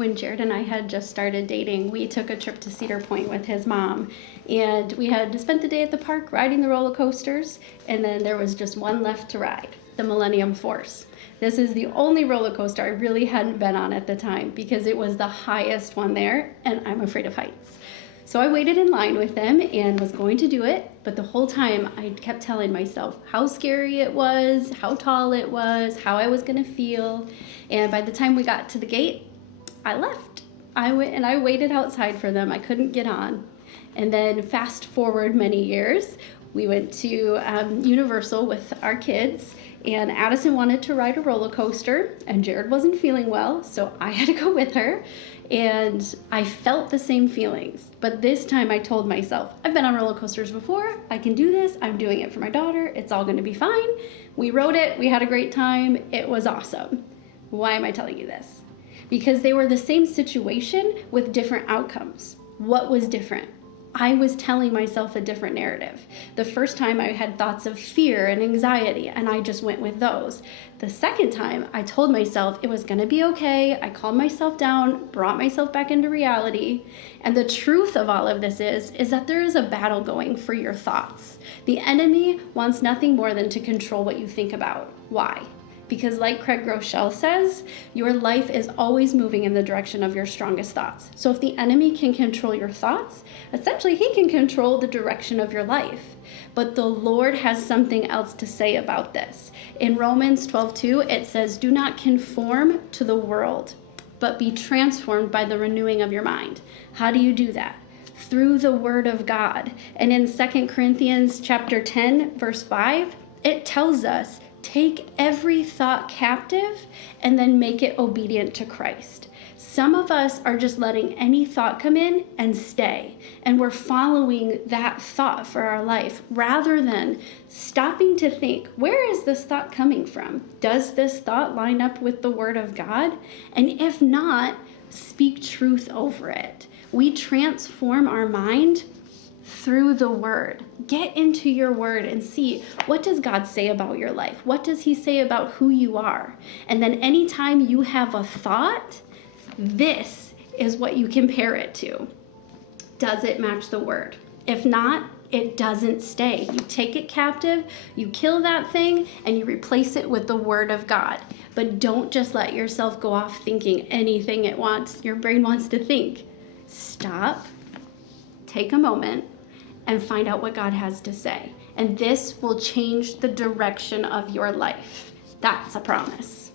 when Jared and I had just started dating, we took a trip to Cedar Point with his mom, and we had spent the day at the park riding the roller coasters, and then there was just one left to ride, the Millennium Force. This is the only roller coaster I really hadn't been on at the time because it was the highest one there, and I'm afraid of heights. So I waited in line with them and was going to do it, but the whole time I kept telling myself how scary it was, how tall it was, how I was gonna feel. And by the time we got to the gate, I left. I went and I waited outside for them. I couldn't get on. And then fast forward many years, we went to Universal with our kids, and Addison wanted to ride a roller coaster, and Jared wasn't feeling well, so I had to go with her. And I felt the same feelings, but this time I told myself, I've been on roller coasters before, I can do this, I'm doing it for my daughter, it's all gonna be fine. We rode it, we had a great time, it was awesome. Why am I telling you this? Because they were the same situation with different outcomes. What was different? I was telling myself a different narrative. The first time I had thoughts of fear and anxiety, and I just went with those. The second time, I told myself it was gonna be okay. I calmed myself down, brought myself back into reality. And the truth of all of this is that there is a battle going for your thoughts. The enemy wants nothing more than to control what you think about. Why? Because like Craig Groeschel says, your life is always moving in the direction of your strongest thoughts. So if the enemy can control your thoughts, essentially he can control the direction of your life. But the Lord has something else to say about this. In Romans 12:2, it says, do not conform to the world, but be transformed by the renewing of your mind. How do you do that? Through the word of God. And in 2 Corinthians chapter 10, verse 5, it tells us, take every thought captive and then make it obedient to Christ. Some of us are just letting any thought come in and stay, and we're following that thought for our life rather than stopping to think, where is this thought coming from? Does this thought line up with the word of God? And if not, speak truth over it. We transform our mind through the word. Get into your word and see, what does God say about your life? What does he say about who you are? And then anytime you have a thought, this is what you compare it to. Does it match the word? If not, it doesn't stay. You take it captive, you kill that thing, and you replace it with the word of God. But don't just let yourself go off thinking anything your brain wants to think. Stop, take a moment, and find out what God has to say. And this will change the direction of your life. That's a promise.